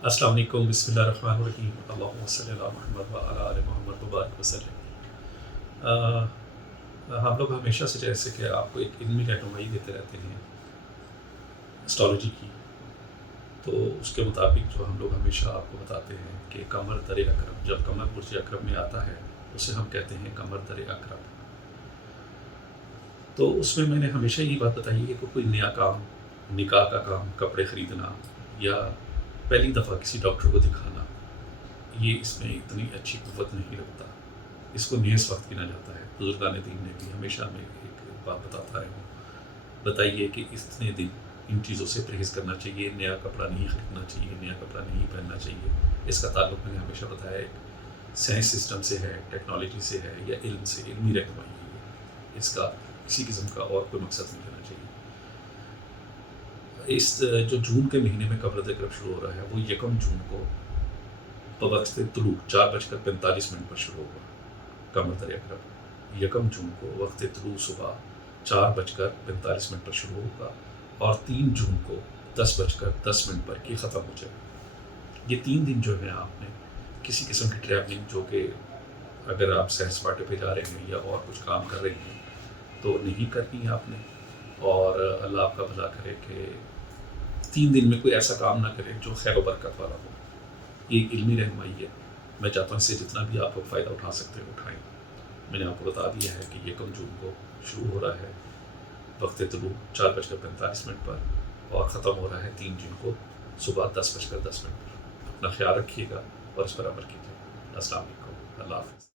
السلام علیکم، بسم اللہ الرحمن الرحیم، اللہم صلی علی محمد وعلی آل محمد وبارک وسلم۔ ہم لوگ ہمیشہ سے جیسے کہ آپ کو ایک علمی رہنمائی دیتے رہتے ہیں اسٹرالوجی کی، تو اس کے مطابق جو ہم لوگ ہمیشہ آپ کو بتاتے ہیں کہ قمر در اکرم، جب قمر برج اکرم میں آتا ہے اسے ہم کہتے ہیں قمر در اکرم۔ تو اس میں نے ہمیشہ یہ بات بتائی ہے کہ کوئی نیا کام، نکاح کا کام، کپڑے خریدنا یا پہلی دفعہ کسی ڈاکٹر کو دکھانا، یہ اس میں اتنی اچھی قوت نہیں رکھتا، اس کو نیز وقت گنا جاتا ہے۔ بزرگان دین نے بھی ہمیشہ میں ایک بات بتاتا ہے، بتائیے کہ اتنے دن ان چیزوں سے پرہیز کرنا چاہیے، نیا کپڑا نہیں خریدنا چاہیے، نیا کپڑا نہیں پہننا چاہیے۔ اس کا تعلق میں نے ہمیشہ بتایا ایک سائنس سسٹم سے ہے، ٹیکنالوجی سے ہے، یا علم سے، علمی رہنمائی ہے، اس کا کسی قسم کا اور کوئی مقصد نہیں ہونا چاہیے۔ اس جو جون کے مہینے میں قمر در اکرم شروع ہو رہا ہے وہ 1 جون کو بوقت طلوع 4:45 پر شروع ہوگا۔ قمر در اکرم 1 جون کو وقت طلوع صبح 4:45 پر شروع ہوگا اور 3 جون کو 10:10 پر یہ ختم ہو جائے گا۔ یہ 3 دن جو ہے آپ نے کسی قسم کی ٹریولنگ، جو کہ اگر آپ سیر سپاٹے پہ جا رہے ہیں یا اور کچھ کام کر رہے ہیں تو نہیں کرنی ہے آپ نے، اور اللہ آپ کا بھلا کرے کہ 3 دن میں کوئی ایسا کام نہ کرے جو خیر و برکت والا ہو۔ یہ علمی رہنمائی ہے، میں چاہتا ہوں اس سے جتنا بھی آپ لوگ فائدہ اٹھا سکتے ہیں اٹھائیں۔ میں نے آپ کو بتا دیا ہے کہ 1 جون کو شروع ہو رہا ہے وقت طلوع 4:45 پر اور ختم ہو رہا ہے 3 جون کو صبح 10:10 پر۔ اپنا خیال رکھیے گا اور اس پر عمل کیجیے۔ السلام علیکم، اللہ حافظ۔